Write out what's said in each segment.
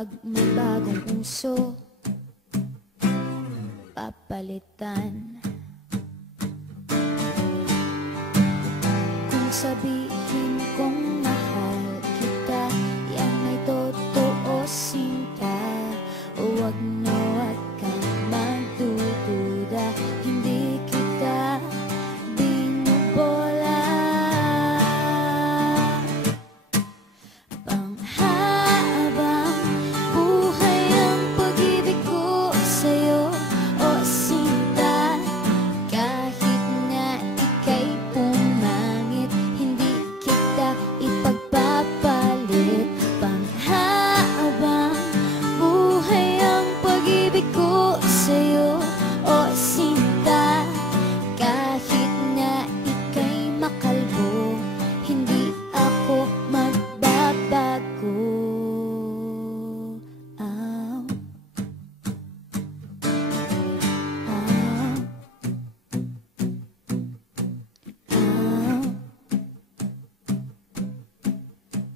Pag may bagong uso, papalitan. Kung sabihin kong mahal kita, yan ay totoo, sinta. Huwag na wag kang magdududa, hindi kita binubola. Panghabang buhay ang pag-ibig ko sa'yo, o sinta. Kahit na ika'y pumangit, hindi kita ipagpapalit. Panghabang buhay ang pag-ibig ko sa'yo, o sinta. Kahit na ika'y makalbo, hindi ako magbabago. Ow. Ow. Ow.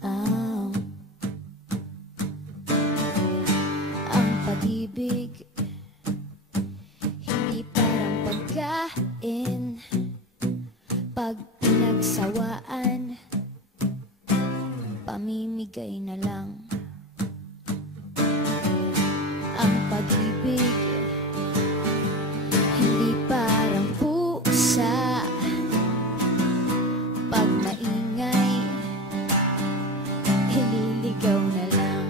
Ow. Ang pag-ibig hindi parang pagkain, pag pinagsawaan, pamimigay na lang. Ang pag-ibig hindi parang pusa, pag maingay, ililigaw na lang.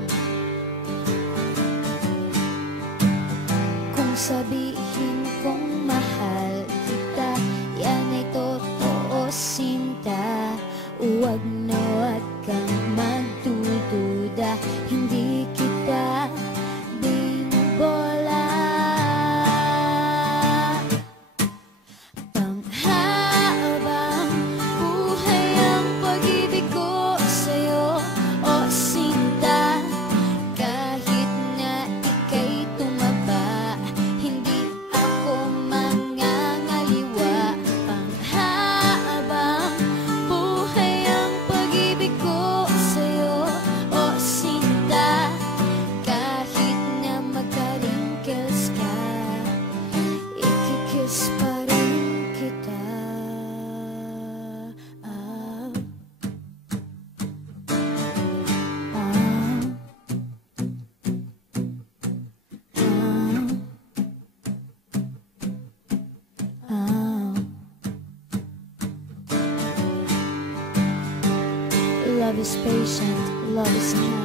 Kung sabihin kong mahal kita, yan ay totoo, sinta. Huwag na wag kang magdududa, hindi kita binubola. Panghabang buhay ang pag-ibig ko sa'yo, o sinta. Kahit na ika'y tumaba, hindi ako mangangaliwa. Panghabang buhay ang pag-ibig ko sa'yo, o sinta. Kahit na magka-wrinkles ka, ikikiss pa rin kita. Ah. Ah. Ah. Love is patient, love is kind.